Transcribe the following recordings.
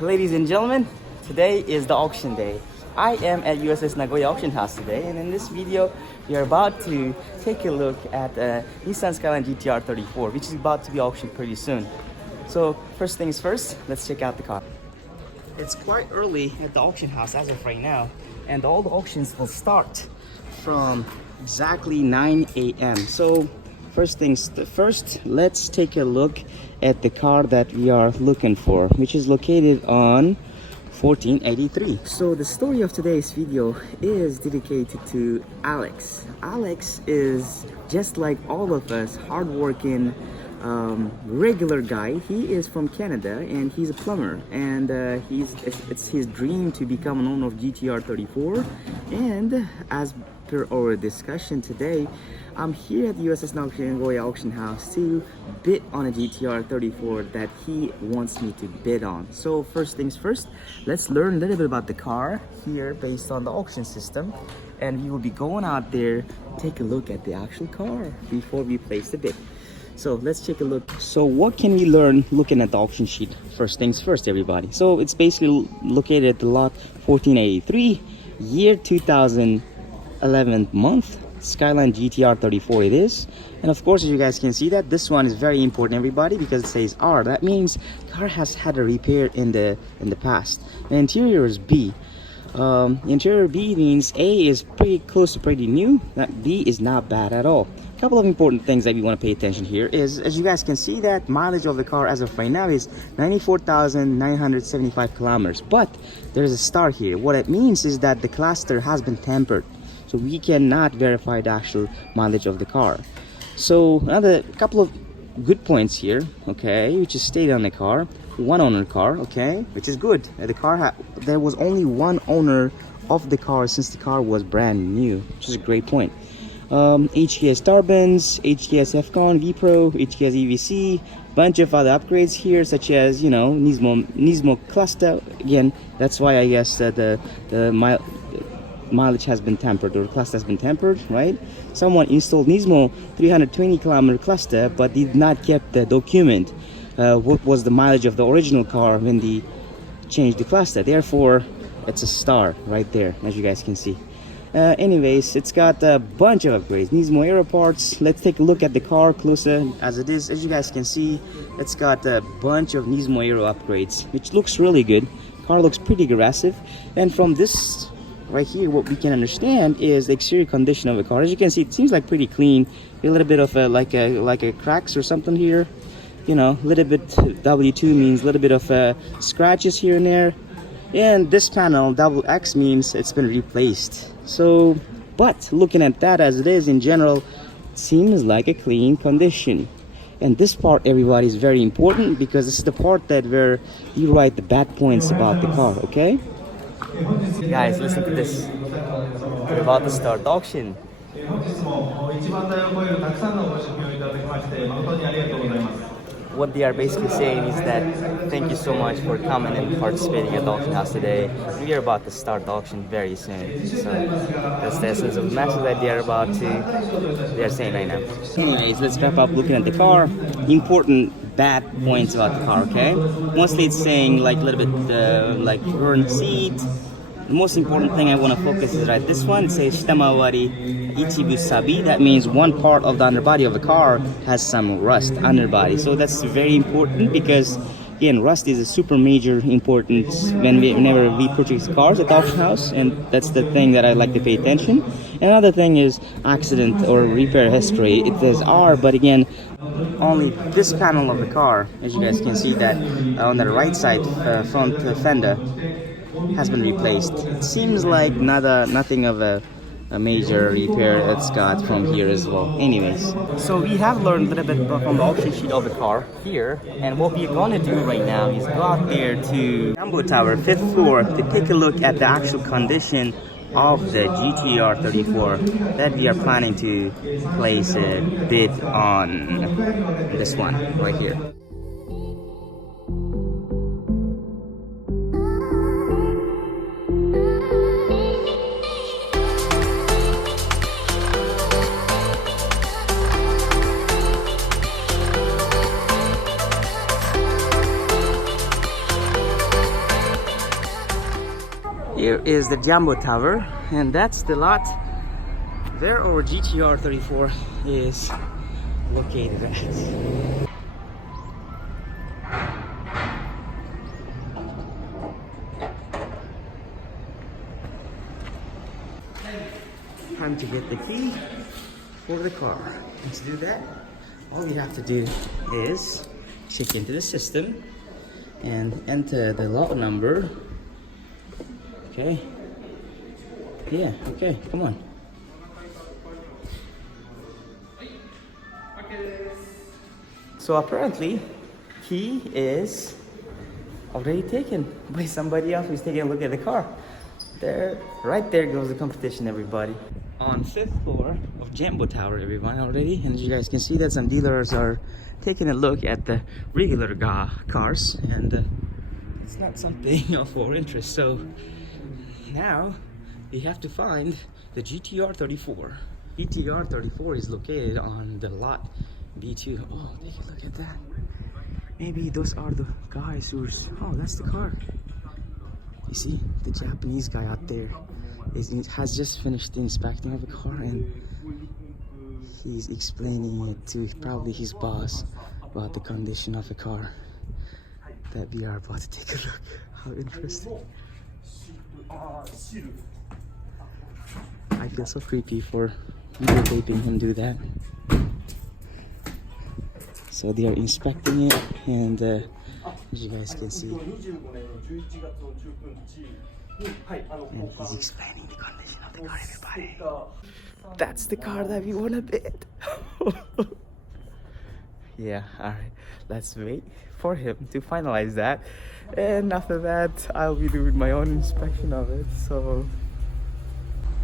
Ladies and gentlemen, today is the auction day. I am at USS Nagoya Auction House today, and in this video, we are about to take a look at Nissan Skyline GTR 34, which is about to be auctioned pretty soon. So first things first, let's check out the car. It's quite early at the auction house as of right now, and all the auctions will start from exactly 9 a.m. So first things first, let's take a look at the car that we are looking for, which is located on 1483. So the story of today's video is dedicated to Alex. Alex is just like all of us, hardworking, regular guy. He is from Canada and he's a plumber, and it's his dream to become an owner of GTR 34. And as per our discussion today, I'm here at the USS Nagoya Auction House to bid on a GTR 34 that he wants me to bid on. So first things first, let's learn a little bit about the car here based on the auction system, and we will be going out there, take a look at the actual car before we place the bid. So let's take a look. So what can we learn looking at the auction sheet? First things first, everybody. So it's basically located at the lot 1483, year 2011 month, Skyline GTR 34 it is. And of course, as you guys can see, that this one is very important, everybody, because it says R. That means car has had a repair in the past. The interior is B. Interior B means A is pretty close to pretty new. That B is not bad at all. A couple of important things that we want to pay attention here is, as you guys can see, that mileage of the car as of right now is 94,975 kilometers. But there's a star here. What it means is that the cluster has been tampered, so we cannot verify the actual mileage of the car. So another couple of good points here, okay, which is stated on the car. One owner car, okay, which is good. The car there was only one owner of the car since the car was brand new, which is a great point. HKS turbines, HKS FCON, V-Pro, HKS EVC, bunch of other upgrades here, such as, you know, Nismo cluster. Again, that's why I guess that the mileage has been tampered, or cluster has been tampered, right? Someone installed Nismo 320 kilometer cluster, but did not keep the document what was the mileage of the original car when they changed the cluster. Therefore, it's a star right there, as you guys can see. Anyways, it's got a bunch of upgrades, Nismo Aero parts. Let's take a look at the car closer as it is. As you guys can see, it's got a bunch of Nismo Aero upgrades, which looks really good. Car looks pretty aggressive, and from this right here, what we can understand is the exterior condition of the car. As you can see, it seems like pretty clean. A little bit of like a cracks or something here, you know, a little bit. W2 means a little bit of scratches here and there, and this panel double X means it's been replaced. So, but looking at that as it is in general, it seems like a clean condition. And this part, everybody, is very important, because this is the part that where you write the bad points about the car, okay? Guys, listen to this. We're about to start the auction. What they are basically saying is that thank you so much for coming and participating at the auction house today. We are about to start the auction very soon. So that's the essence of the message that they are saying right now. Anyways, let's wrap up looking at the car. Important bad points about the car, okay? Mostly it's saying like a little bit like burned seat. The most important thing I want to focus is right this one. It says shitamawari ichibu sabi. That means one part of the underbody of the car has some rust underbody. So that's very important, because again, rust is a super major importance whenever we purchase cars at the auction house, and that's the thing that I like to pay attention. Another thing is accident or repair history. It says R, but again, only this panel of the car, as you guys can see, that on the right side front fender has been replaced. It seems like nothing of a major repair it's got from here as well. Anyways, so we have learned a little bit from the auction sheet of the car here, and what we're gonna do right now is go out there to Jumbo Tower, 5th floor, to take a look at the actual condition of the GTR 34 that we are planning to place a bid on. This one right here. Here is the Jumbo Tower, and that's the lot where our GTR 34 is located at. Time to get the key for the car. And to do that, all you have to do is check into the system and enter the lot number. Okay. Yeah, okay, come on. So apparently, key is already taken by somebody else who's taking a look at the car. There, right there goes the competition, everybody. On 5th floor of Jumbo Tower, everyone, already. And as you guys can see that some dealers are taking a look at the regular cars, and it's not something of our interest. So now we have to find the GTR 34. GTR 34 is located on the lot B2. Oh, take a look at that. Maybe those are the guys who's... Oh, that's the car. You see, the Japanese guy out there has just finished the inspection of the car, and he's explaining it to probably his boss about the condition of the car that we are about to take a look. How interesting. I feel so creepy for videotaping him do that. So they are inspecting it, and as you guys can see, and he's explaining the condition of the car, everybody. That's the car that we want to bid. Yeah, alright. Let's wait for him to finalize that. And after that, I'll be doing my own inspection of it. So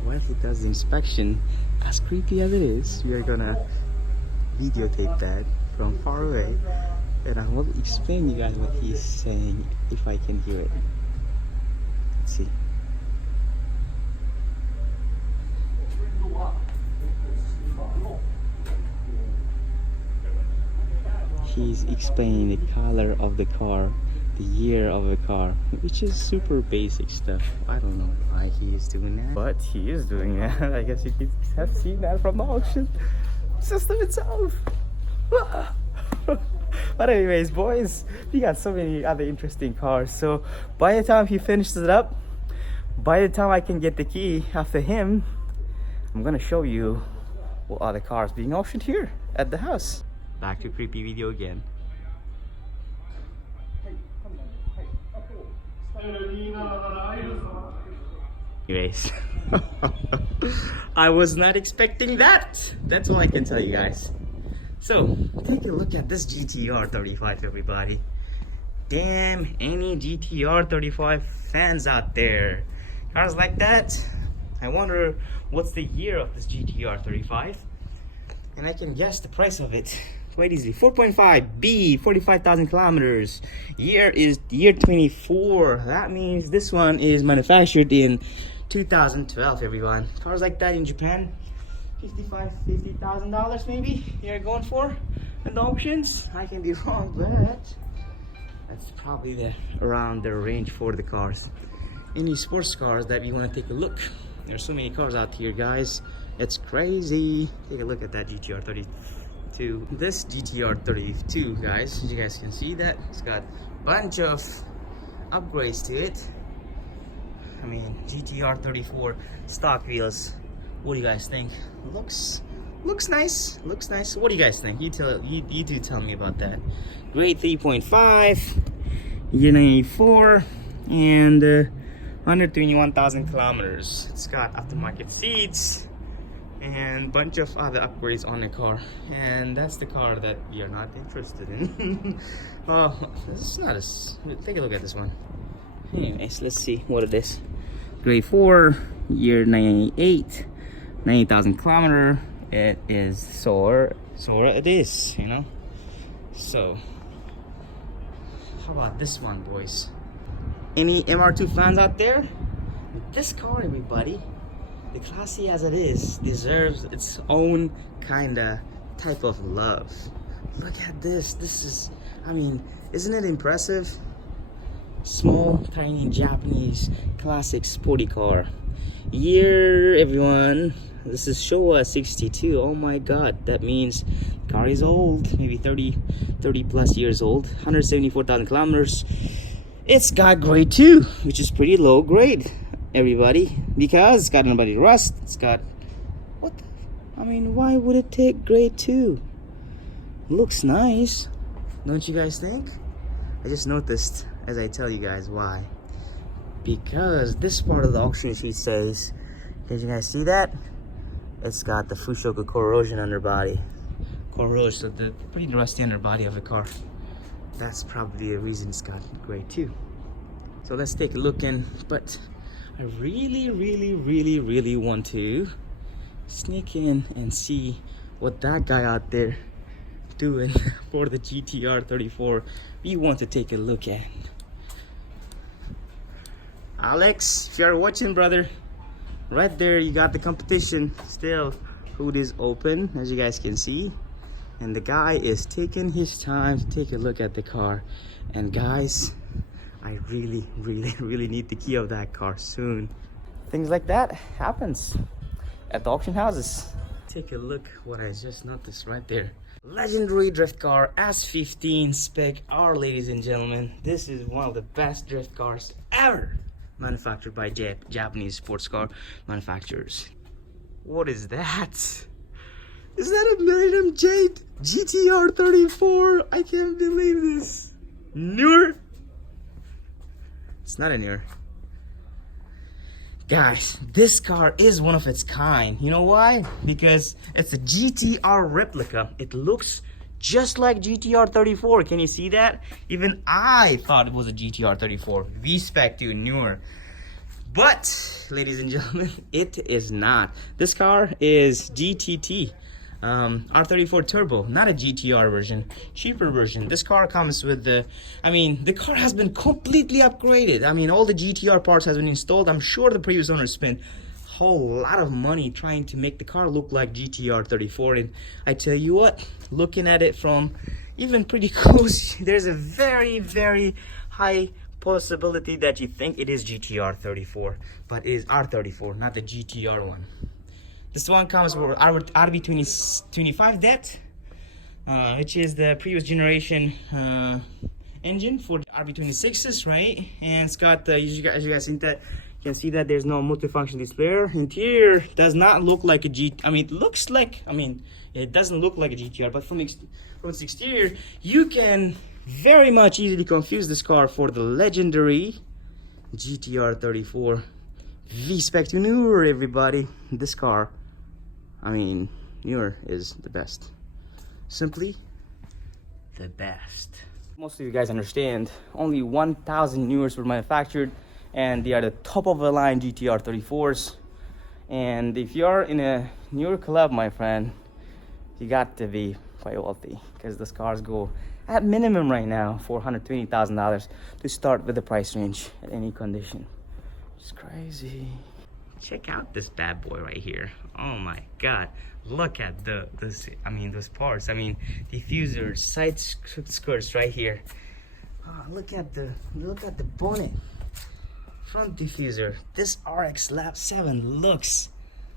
while he does the inspection, as creepy as it is, we are gonna videotape that from far away. And I will explain you guys what he's saying if I can hear it. Let's see. He's explaining the color of the car, the year of the car, which is super basic stuff. I don't know why he is doing that, but he is doing that. I guess you could have seen that from the auction system itself. But anyways, boys, we got so many other interesting cars. So by the time he finishes it up, by the time I can get the key after him, I'm gonna show you what other cars being auctioned here at the house. Back to creepy video again. Anyways, I was not expecting that. That's all I can tell you guys. So take a look at this GTR 35, everybody. Damn, any GTR 35 fans out there? Cars like that? I wonder what's the year of this GTR 35, and I can guess the price of it quite easily. 4.5 B, 45,000 kilometers. Year is year 24. That means this one is manufactured in 2012, everyone. Cars like that in Japan, $50,000 maybe you're going for in the auctions. I can be wrong, but that's probably around the range for the cars. Any sports cars that you want to take a look, there's so many cars out here, guys. It's crazy. Take a look at that GTR 32. This GTR 32, guys, you guys can see that it's got a bunch of upgrades to it. I mean, GTR 34 stock wheels. What do you guys think? Looks nice. Looks nice. What do you guys think? You do tell me about that. Grade 3.5, year 94, and 121,000 kilometers. It's got aftermarket seats and bunch of other upgrades on the car, and that's the car that we are not interested in. Well, this is not take a look at this one. Anyways, let's see what it is. Grade 4, year 98, 90,000 kilometer. It is Sora it is, you know. So how about this one, boys? Any MR2 fans out there? This car, everybody, the classy as it is, deserves its own kinda type of love. Look at this. This is, I mean, isn't it impressive? Small, tiny Japanese classic sporty car. Year, everyone. This is Showa 62. Oh my god, that means the car is old, maybe 30 plus years old. 174,000 kilometers. It's got grade 2, which is pretty low grade, everybody, because it's got nobody rust. It's got, what the, I mean, why would it take grade 2? Looks nice, don't you guys think? I just noticed as I tell you guys why. Because this part of the auction sheet says, can you guys see that? It's got the Fushoku corrosion underbody. Corrosion, so the pretty rusty underbody of the car. That's probably a reason it's got grade 2. So let's take a look in, but I really want to sneak in and see what that guy out there doing for the GTR 34 we want to take a look at. Alex, if you're watching, brother, right there you got the competition. Still, hood is open, as you guys can see, and the guy is taking his time to take a look at the car. And guys, I really need the key of that car soon. Things like that happens at the auction houses. Take a look what I just noticed right there. Legendary drift car S15 spec R, ladies and gentlemen. This is one of the best drift cars ever manufactured by Japanese sports car manufacturers. What is that? Is that a Millennium Jade GTR 34? I can't believe this. Newer? It's not a newer. Guys, this car is one of its kind. You know why? Because it's a GTR replica. It looks just like GTR 34. Can you see that? Even I thought it was a GTR 34. V-Spec 2, newer. But, ladies and gentlemen, it is not. This car is GTT. R34 Turbo, not a GTR version, cheaper version. This car comes with the car has been completely upgraded. I mean, all the GTR parts has been installed. I'm sure the previous owner spent a whole lot of money trying to make the car look like GTR 34. And I tell you what, looking at it from even pretty close, there's a very high possibility that you think it is GTR 34, but it is R34, not the GTR one. This one comes with RB25 det, which is the previous generation engine for the RB26s, right? And it's got, as you guys see that, you can see that there's no multifunction display. Interior does not look like a it looks like, it doesn't look like a GTR, but from its exterior, you can very much easily confuse this car for the legendary GTR 34 V-Spec 2 newer, everybody. This car, newer is the best. Simply the best. Most of you guys understand, only 1,000 newers were manufactured, and they are the top of the line GTR 34s. And if you're in a newer club, my friend, you got to be quite wealthy, because those cars go at minimum right now $420,000 to start with the price range at any condition. It's crazy. Check out this bad boy right here. Oh my god, look at those parts. Diffusers, side skirts right here. Oh, look at the bonnet, front diffuser. This RX Lab 7 looks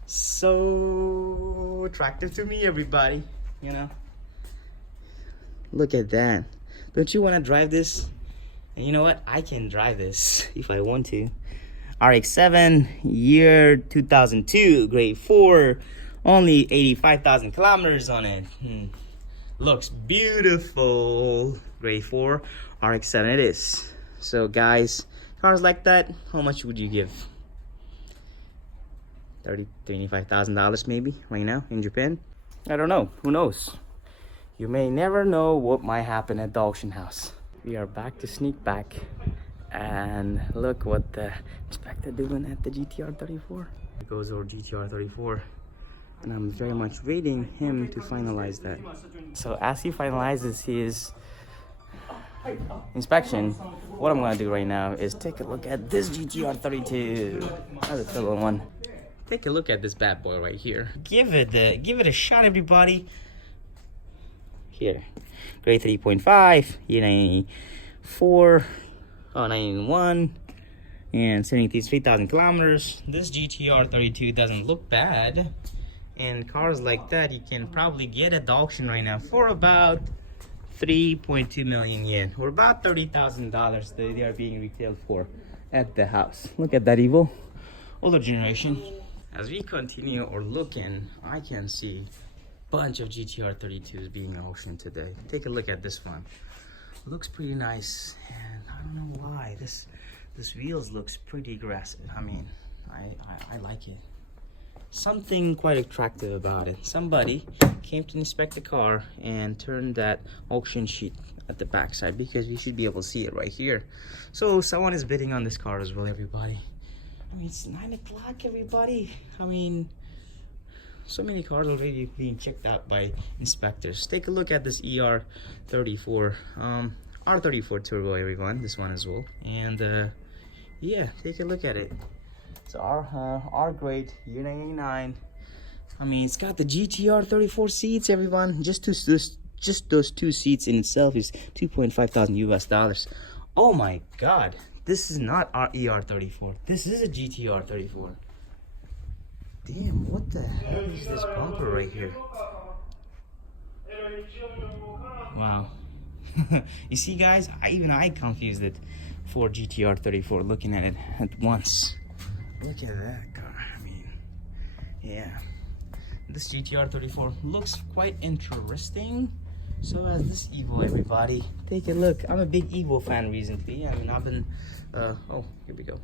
so attractive to me, everybody. Look at that. Don't you want to drive this? And you know what, I can drive this if I want to. RX-7, year 2002, grade 4, only 85,000 kilometers on it. Looks beautiful. Grade 4, RX-7 it is. So guys, cars like that, how much would you give? $25,000 maybe right now in Japan? I don't know, who knows? You may never know what might happen at the auction house. We are back to sneak back. And look what the inspector doing at the GTR 34. It goes over GTR 34, and I'm very much waiting him to finalize that. So as he finalizes his inspection, what I'm gonna do right now is take a look at this GTR 32. That's a fellow one. Take a look at this bad boy right here. Give it a shot, everybody. Here, grade 3.5, 4. 991 and 73,000 kilometers. This GTR 32 doesn't look bad, and cars like that you can probably get at the auction right now for about 3.2 million yen, or about $30,000 they are being retailed for at the house. Look at that Evo, older generation. As we continue or looking, I can see a bunch of GTR 32s being auctioned today. Take a look at this one. Looks pretty nice, and I don't know why this wheels looks pretty aggressive. I mean, I like it. Something quite attractive about it. Somebody came to inspect the car and turned that auction sheet at the backside, because we should be able to see it right here. So someone is bidding on this car as well, everybody. I mean, it's 9 o'clock, everybody. I mean, so many cars already being checked out by inspectors. Take a look at this R34 R34 turbo, everyone. This one as well. And yeah, take a look at it. It's R grade, year 99. I mean, it's got the GTR 34 seats, everyone. Just those two seats in itself is $2,500 US. Oh my God, this is not our ER34. This is a GTR 34. Damn, what the hell is this bumper right here? Wow. You see, guys, even I confused it for GTR 34 looking at it at once. Look at that car. I mean, yeah. This GTR 34 looks quite interesting. So as this Evo, everybody. Take a look. I'm a big Evo fan recently. I mean, I've been, oh, here we go.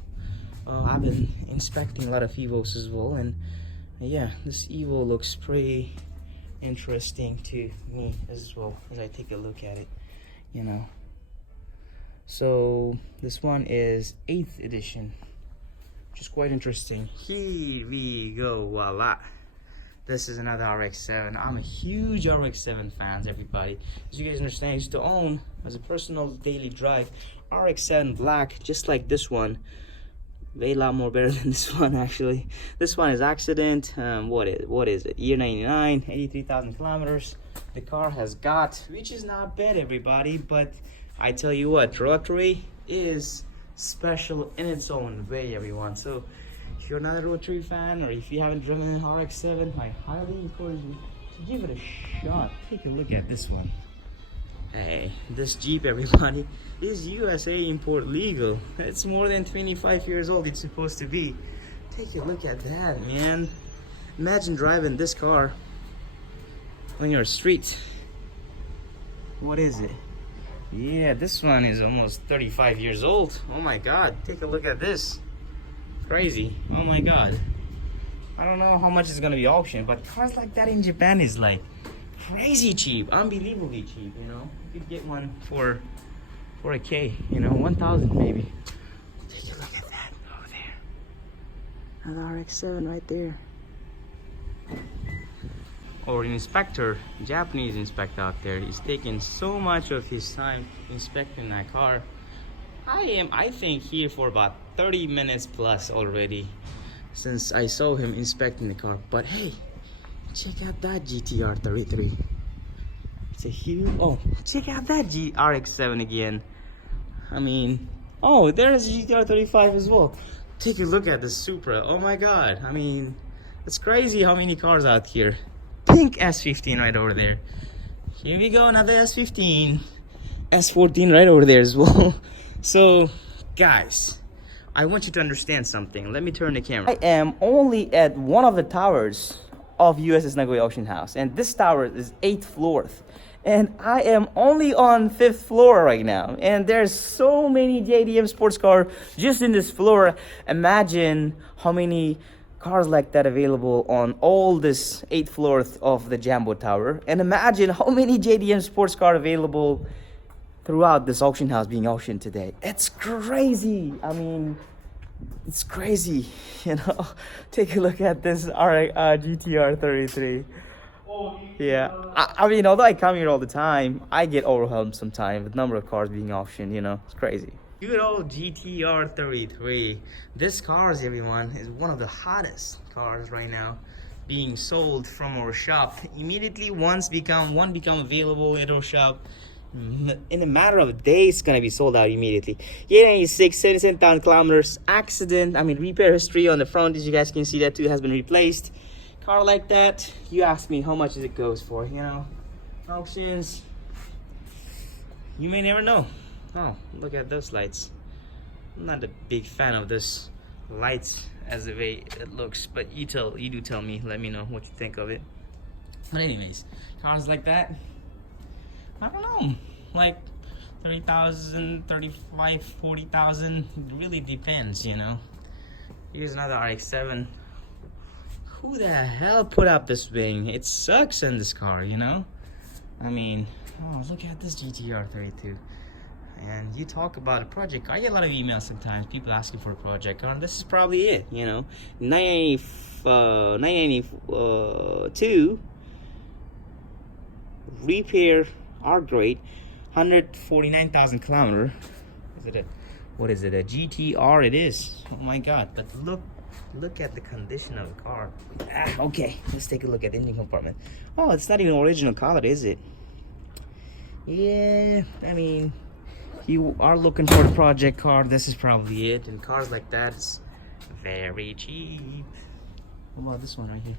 I've been inspecting a lot of Evos as well, and yeah, this Evo looks pretty interesting to me as well as I take a look at it, you know. So this one is 8th edition, which is quite interesting. Here we go, voila. This is another RX-7. I'm a huge RX-7 fan, everybody. As you guys understand, I used to own, as a personal daily drive, RX-7 black, just like this one. Way a lot more better than this one, actually. This one is accident. What is it? Year 99, 83,000 kilometers. The car has got, which is not bad, everybody. But I tell you what, rotary is special in its own way, everyone. So if you're not a rotary fan, or if you haven't driven an RX-7, I highly encourage you to give it a shot. Take a look at this one. Hey, this Jeep, everybody, is USA import legal. It's more than 25 years old. It's supposed to be. Take a look at that, man. Imagine driving this car on your street. What is it? Yeah, this one is almost 35 years old. Oh my God, take a look at this. Crazy. Oh my God. I don't know how much it's gonna be auctioned, but cars like that in Japan is like crazy cheap, unbelievably cheap, you know. You could get one for a K, you know, 1,000 maybe. Take a look at that over there. Another RX-7 right there. Or an inspector, Japanese inspector out there, is taking so much of his time inspecting that car. I think here for about 30 minutes plus already since I saw him inspecting the car. But hey, check out that GTR 33. It's a huge, oh, check out that RX-7 again. I mean, oh, there's a GTR 35 as well. Take a look at the Supra. Oh my God. I mean, it's crazy how many cars out here. Pink S15 right over there. Here we go, another S15. S14 right over there as well. So, guys, I want you to understand something. Let me turn the camera. I am only at one of the towers of USS Nagoya Auction House, and this tower is 8th floor, and I am only on 5th floor right now, and there's so many JDM sports cars just in this floor. Imagine how many cars like that available on all this 8th floor of the Jumbo Tower, and imagine how many JDM sports car available throughout this auction house being auctioned today. It's crazy. I mean, it's crazy, you know. Take a look at this GTR 33. Yeah, I mean, although I come here all the time, I get overwhelmed sometimes with the number of cars being auctioned, you know. It's crazy. Good old GTR 33. This car, everyone, is one of the hottest cars right now being sold from our shop. Immediately one become available at our shop, in a matter of days, it's gonna be sold out immediately. Year 96, 77,000 kilometers. Accident, I mean repair history on the front, as you guys can see, that too has been replaced. Car like that, you ask me how much it goes for, you know. Auctions, you may never know. Oh, look at those lights. I'm not a big fan of this lights as the way it looks, but you do tell me, let me know what you think of it. But anyways, cars like that, I don't know, like 30,000, 35, 40,000, it really depends, you know. Here's another RX-7. Who the hell put up this wing? It sucks in this car, you know. I mean, oh, look at this GTR 32. And you talk about a project car. I get a lot of emails sometimes, people asking for a project car, and this is probably it, you know. 992 repair R grade, 149,000 kilometer. What is it, a GTR? It is. Oh my god, but look at the condition of the car. Okay, let's take a look at the engine compartment. Oh, it's not even original color, is it? Yeah, I mean, you are looking for a project car, this is probably it. And cars like that is very cheap. What about this one right here?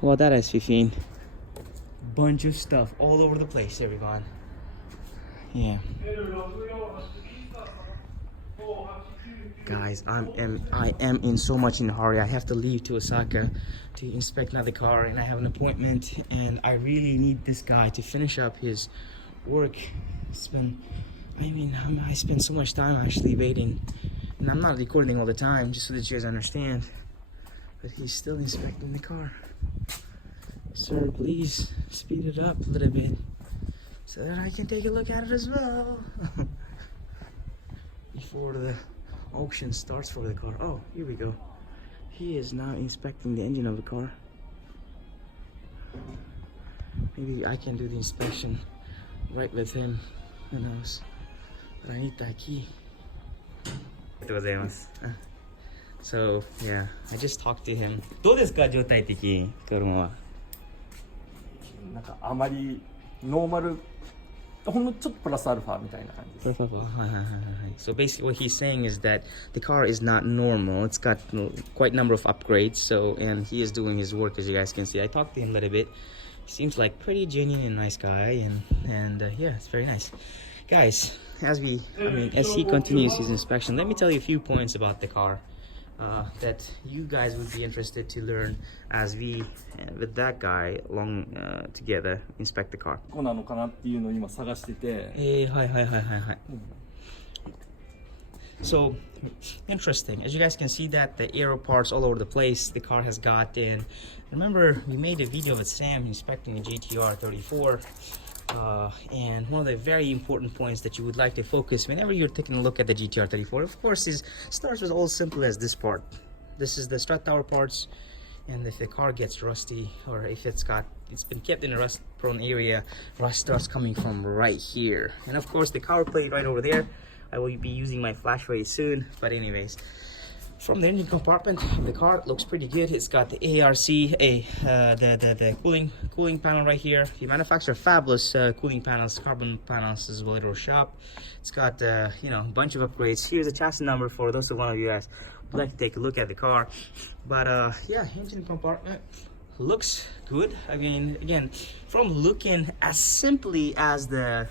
Well, that is 15. Bunch of stuff all over the place, everyone. Yeah. Guys, I am in so much in a hurry. I have to leave to Osaka to inspect another car, and I have an appointment, and I really need this guy to finish up his work. I spend so much time actually waiting, and I'm not recording all the time, just so that you guys understand, but he's still inspecting the car. Sir, please speed it up a little bit so that I can take a look at it as well before the auction starts for the car. Oh, here we go. He is now inspecting the engine of the car. Maybe I can do the inspection right with him. Who knows? But I need that key. So yeah, I just talked to him. どうですか、状態的車は？なんかあまりノーマル、ほんのちょっとプラスアルファみたいな感じです。So basically what he's saying is that the car is not normal. It's got quite a number of upgrades. So, and he is doing his work, as you guys can see. I talked to him a little bit. He seems like pretty genuine and nice guy, and yeah, it's very nice. Guys, as he continues his inspection, let me tell you a few points about the car that you guys would be interested to learn as we, with that guy, along together, inspect the car. ここなのかなっていうのを今探してて。So interesting. As you guys can see that the aero parts all over the place the car has gotten. Remember, we made a video with Sam inspecting a GTR 34. And one of the very important points that you would like to focus whenever you're taking a look at the GTR 34, of course, starts with all simple as this part. This is the strut tower parts, and if the car gets rusty, or if it's been kept in a rust prone area, rust starts coming from right here. And of course the cover plate right over there. I will be using my flash very soon, but anyways, from the engine compartment, the car looks pretty good. It's got the ARC, the cooling panel right here. He manufactures fabulous cooling panels, carbon panels as well at our shop. It's got a bunch of upgrades. Here's a chassis number for those of you guys who would like to take a look at the car. But yeah, engine compartment looks good. Again, from looking as simply as the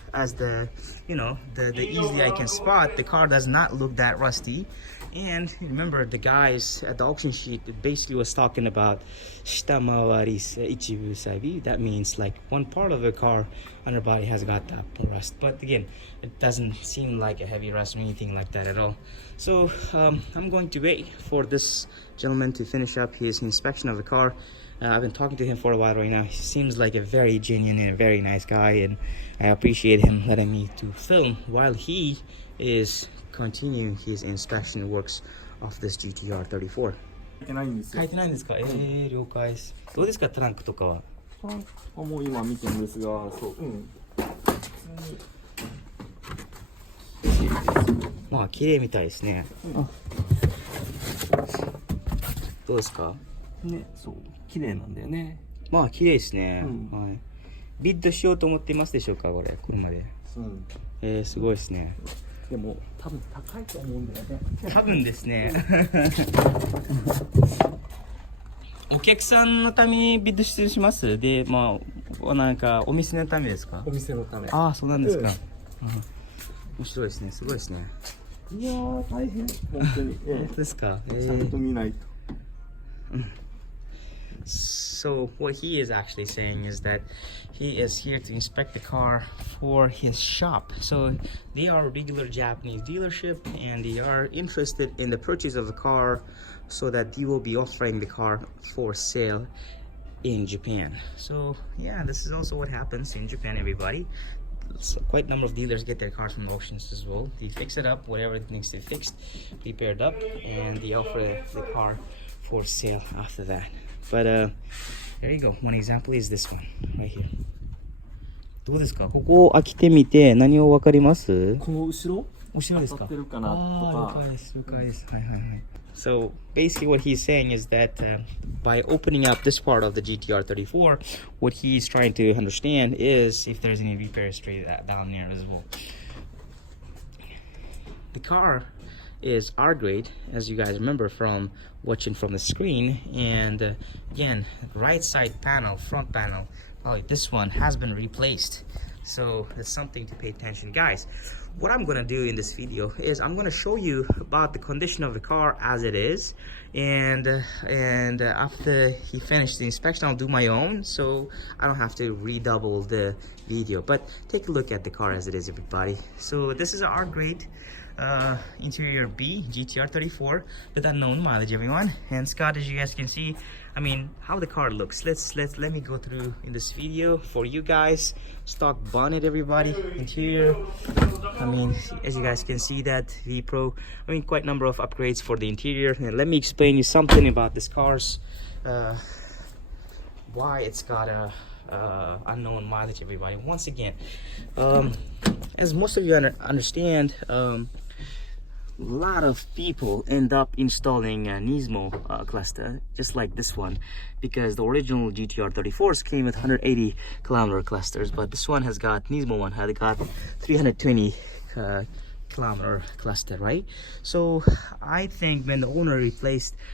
easily I can spot, the car does not look that rusty. And remember, the guys at the auction sheet basically was talking about shitamawari ichibu saibi. That means like one part of the car underbody has got that rust, but again, it doesn't seem like a heavy rust or anything like that at all. So I'm going to wait for this gentleman to finish up his inspection of the car. I've been talking to him for a while right now. He seems like a very genuine and a very nice guy, and I appreciate him letting me to film while he is continuing his inspection works of this GTR 34. 書いてないんですよ。書いてないんですか？了解です。どうですか、トランクとかは？トランクはもう今見てるんですが、そう、まあ綺麗みたいですね。どうですか？ね、そう、綺麗なんだよね。まあ綺麗ですね。はい。ビッドしようと思っていますでしょうか、これ、車で。うん、すごいですね。でも多分高いと思うんだよね。多分ですね。お客さんのためにビッド出演しますで、まあ、なんかお店のためですか？お店のため。ああ、そうなんですか。面白いですね、すごいですね。いやー大変本当に。本当ですか？ちゃんと見ないと。So what he is actually saying is that he is here to inspect the car for his shop. So they are a regular Japanese dealership and they are interested in the purchase of the car so that they will be offering the car for sale in Japan. So yeah, this is also what happens in Japan, everybody. So quite a number of dealers get their cars from auctions as well. They fix it up, whatever it needs to be fixed, repaired up, and they offer the car for sale after that. But there you go. One example is this one right here. どうですか？ここ開けてみて何をわかります？この後ろ？後ろですか？当たってるかなとか。了解です。了解です。はいはいはい。So basically what he's saying is that by opening up this part of the GTR34, what he's trying to understand is if there's any repair history down there as well. The car is R grade, as you guys remember from watching from the screen, and again, right side panel, front panel, probably this one has been replaced, so that's something to pay attention, guys. What I'm gonna do in this video is I'm gonna show you about the condition of the car as it is, and after he finished the inspection, I'll do my own, so I don't have to redouble the video. But take a look at the car as it is, everybody. So this is an R grade interior B GTR34 with unknown mileage, everyone. And Scott, as you guys can see, I mean, how the car looks. Let me go through in this video for you guys. Stock bonnet, everybody. Interior, I mean, as you guys can see that V Pro, I mean, quite a number of upgrades for the interior. And let me explain you something about this car's why it's got a unknown mileage, everybody. Once again, as most of you understand, a lot of people end up installing a Nismo cluster just like this one, because the original GTR34s came with 180 kilometer clusters, but this one has got, Nismo one had got 320 kilometer cluster, right? So I think when the owner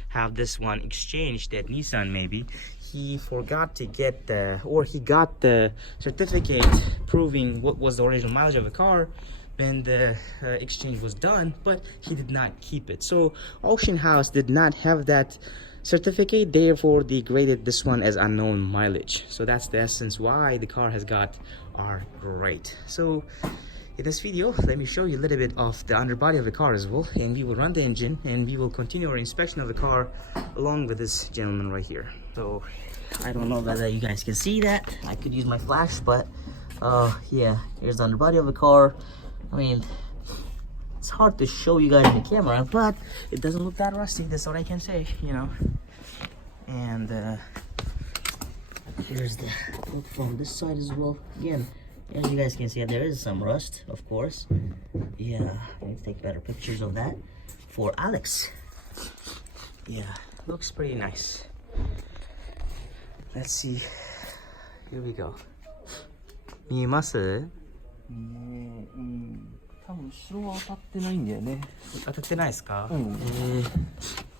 have this one exchanged at Nissan, maybe he forgot to get he got the certificate proving what was the original mileage of the car when the exchange was done, but he did not keep it. So auction house did not have that certificate, therefore they graded this one as unknown mileage. So that's the essence why the car has got R grade. So in this video, let me show you a little bit of the underbody of the car as well, and we will run the engine and we will continue our inspection of the car along with this gentleman right here. So I don't know whether you guys can see that. I could use my flash, but yeah, here's the underbody of the car. I mean, it's hard to show you guys in the camera, but it doesn't look that rusty. That's what I can say, you know. And here's the look from this side as well. Again, as you guys can see, there is some rust, of course. Yeah, let me take better pictures of that for Alex. Yeah, looks pretty nice. Let's see. Here we go. 見えます？多分後ろは当たってないんだよね。当たってないですか？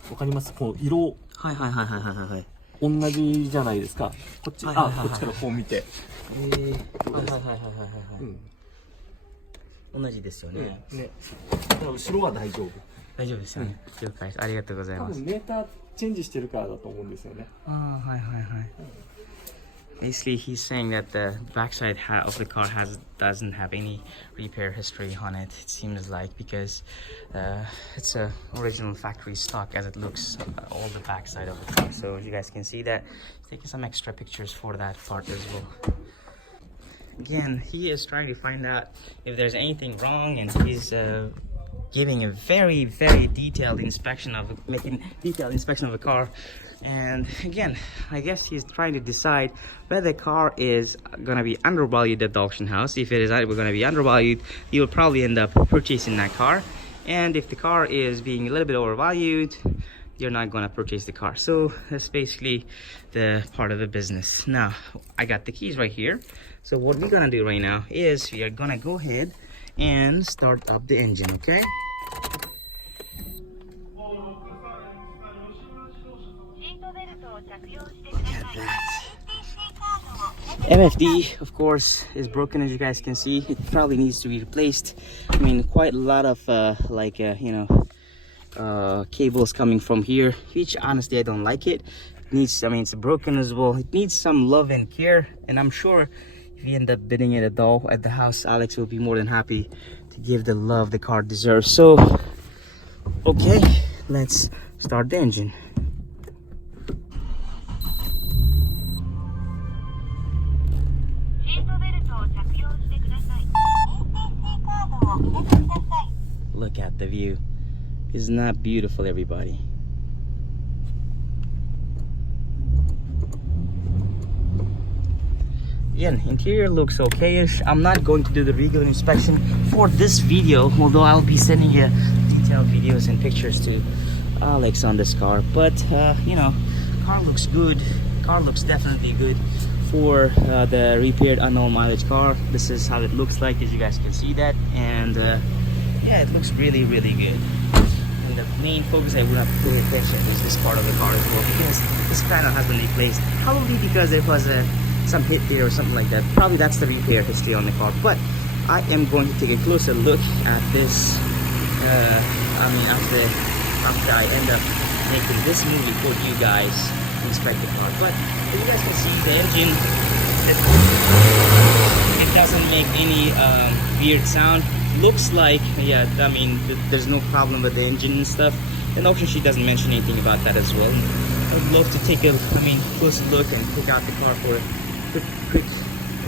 わかります？この色。はいはいはいはいはいはい。同じじゃないですか。こっち、こっちからこう見て。はいはいはいはいはい。同じですよね。ね。だから後ろは大丈夫。大丈夫ですよね。了解です。ありがとうございます。多分メーターチェンジしてるからだと思うんですよね。はいはいはい。Basically, he's saying that the backside of the car doesn't have any repair history on it. It seems like, because it's a original factory stock as it looks, all the backside of the car. So you guys can see that. Taking some extra pictures for that part as well. Again, he is trying to find out if there's anything wrong, and he's giving a very detailed inspection of the car. And again, I guess he's trying to decide whether the car is gonna be undervalued at the auction house. If it is gonna be undervalued, he will probably end up purchasing that car. And if the car is being a little bit overvalued, you're not gonna purchase the car. So that's basically the part of the business. Now I got the keys right here. So what we're gonna do right now is we are gonna go ahead and start up the engine. Okay, look at that. MFD, of course, is broken, as you guys can see. It probably needs to be replaced. I mean, quite a lot of cables coming from here, which honestly I don't like it. It needs, I mean, it's broken as well. It needs some love and care, and I'm sure if you end up bidding it at all at the house, Alex will be more than happy to give the love the car deserves. So, okay, let's start the engine. Look at the view. Isn't that beautiful, everybody? Yeah, interior looks okay-ish. I'm not going to do the regular inspection for this video, although I'll be sending you detailed videos and pictures to Alex on this car. But you know, car looks good. Car looks definitely good for the repaired unknown mileage car. This is how it looks like, as you guys can see that. And yeah, it looks really, really good. And the main focus I would have to pay attention is this part of the car as well, because this panel has been replaced, probably because there was some hit here or something like that. Probably that's the repair history on the car. But I am going to take a closer look at this. I mean, after I end up making this movie for you guys, inspect the car. But as you guys can see, the engine, it doesn't make any weird sound. Looks like, yeah, I mean, there's no problem with the engine and stuff. And the auction sheet doesn't mention anything about that as well. I would love to take a, closer look and pick out the car for a quick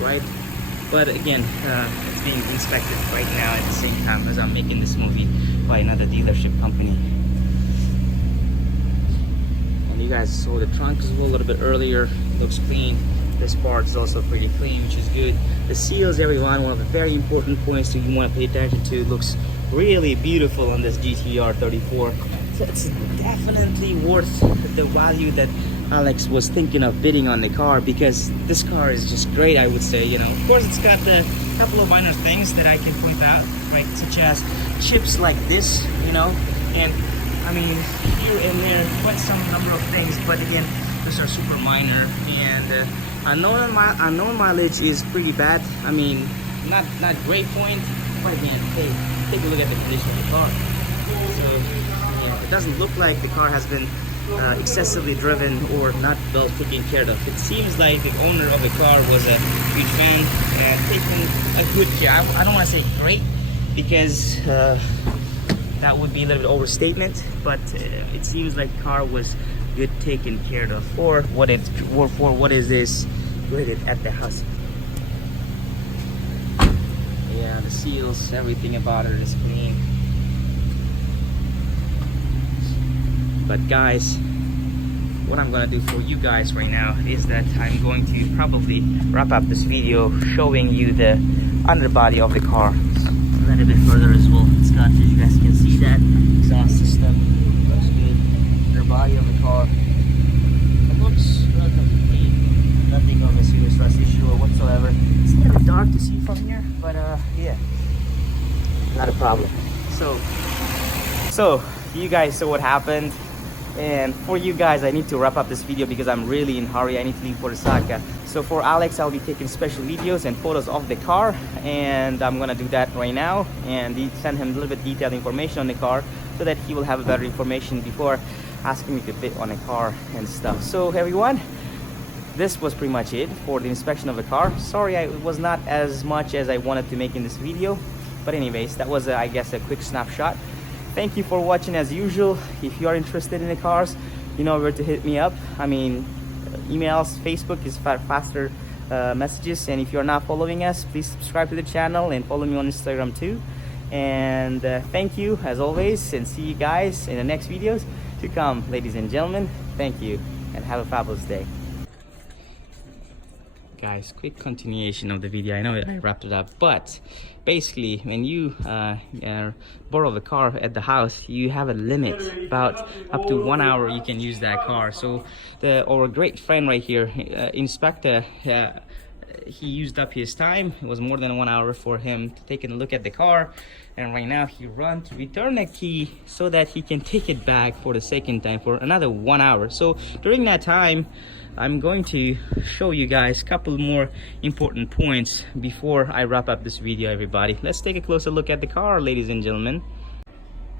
ride. But again, it's being inspected right now at the same time as I'm making this movie by another dealership company. And you guys saw the trunk as well a little bit earlier. It looks clean. This part is also pretty clean, which is good. The seals, everyone, one of the very important points that you want to pay attention to. Looks really beautiful on this GT R34. So it's definitely worth the value that Alex was thinking of bidding on the car, because this car is just great, I would say. You know, of course, it's got a couple of minor things that I can point out, right, such as chips like this, you know, and I mean, here and there, quite some number of things, but again, those are super minor. And unknown mileage is pretty bad. I mean, not great point, but again, hey, take a look at the condition of the car. So yeah, it doesn't look like the car has been excessively driven or not well taken care of. It seems like the owner of the car was a huge fan and taking a good care. I don't want to say great, because that would be a little bit overstatement, but it seems like the car was good taken care of for what it's for what is this rated at the house. Yeah, the seals, everything about it is clean. But guys, what I'm gonna do for you guys right now is that I'm going to probably wrap up this video showing you the underbody of the car a little bit further as well. It's got, as you guys can see, that exhaust system. Looks good. The body of the car, it looks relatively clean. Nothing of a serious rust issue or whatsoever. It's a little bit dark to see from here, but yeah, not a problem. So you guys saw what happened. And for you guys, I need to wrap up this video because I'm really in a hurry. I need to leave for Osaka. So for Alex, I'll be taking special videos and photos of the car, and I'm gonna do that right now and send him a little bit detailed information on the car so that he will have better information before asking me to bid on a car and stuff. So everyone, this was pretty much it for the inspection of the car. Sorry, it was not as much as I wanted to make in this video, but anyways, that was I guess a quick snapshot. Thank you for watching as usual. If you are interested in the cars, you know where to hit me up. I mean, emails, Facebook is faster messages. And if you're not following us, please subscribe to the channel and follow me on Instagram too. And thank you as always, and see you guys in the next videos to come, ladies and gentlemen. Thank you and have a fabulous day. Guys, quick continuation of the video. I know I wrapped it up, but basically when you borrow the car at the house, you have a limit about up to 1 hour you can use that car. So our great friend right here, inspector, he used up his time. It was more than 1 hour for him to take a look at the car, and right now he run to return the key so that he can take it back for the second time for another 1 hour. So during that time, I'm going to show you guys a couple more important points before I wrap up this video, everybody. Let's take a closer look at the car, ladies and gentlemen.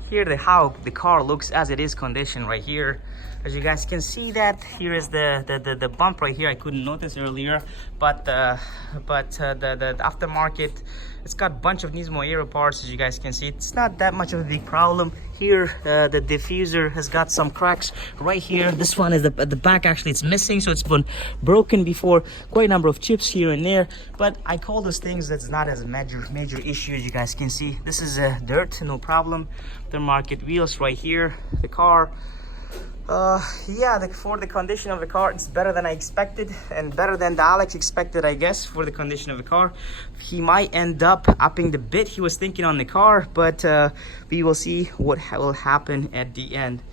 Here how the car looks as it is condition right here. As you guys can see, that here is the bump right here. I couldn't notice earlier, but the aftermarket, it's got a bunch of Nismo Aero parts. As you guys can see, it's not that much of a big problem. Here the diffuser has got some cracks right here. This one is at the back, actually it's missing, so it's been broken before. Quite a number of chips here and there, but I call those things that's not as a major issue. As you guys can see, this is dirt, no problem. The market wheels right here, the car. Yeah, for the condition of the car, it's better than I expected, and better than the Alex expected, I guess, for the condition of the car. He might end up upping the bid he was thinking on the car, but we will see what will happen at the end.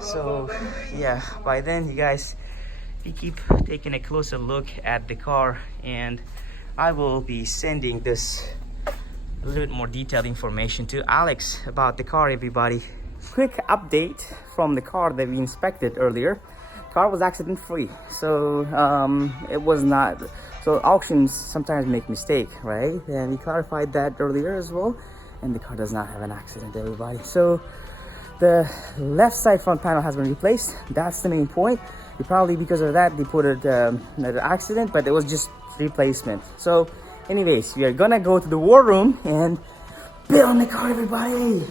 So yeah, by then, you guys, we keep taking a closer look at the car, and I will be sending this a little bit more detailed information to Alex about the car, everybody. Quick update from the car that we inspected earlier. Car was accident free, so it was not. So auctions sometimes make mistake, right? And we clarified that earlier as well, and the car does not have an accident, everybody. So the left side front panel has been replaced. That's the main point. Probably because of that they put it an accident, but it was just replacement. So anyways, we are gonna go to the war room and bid on the car, everybody.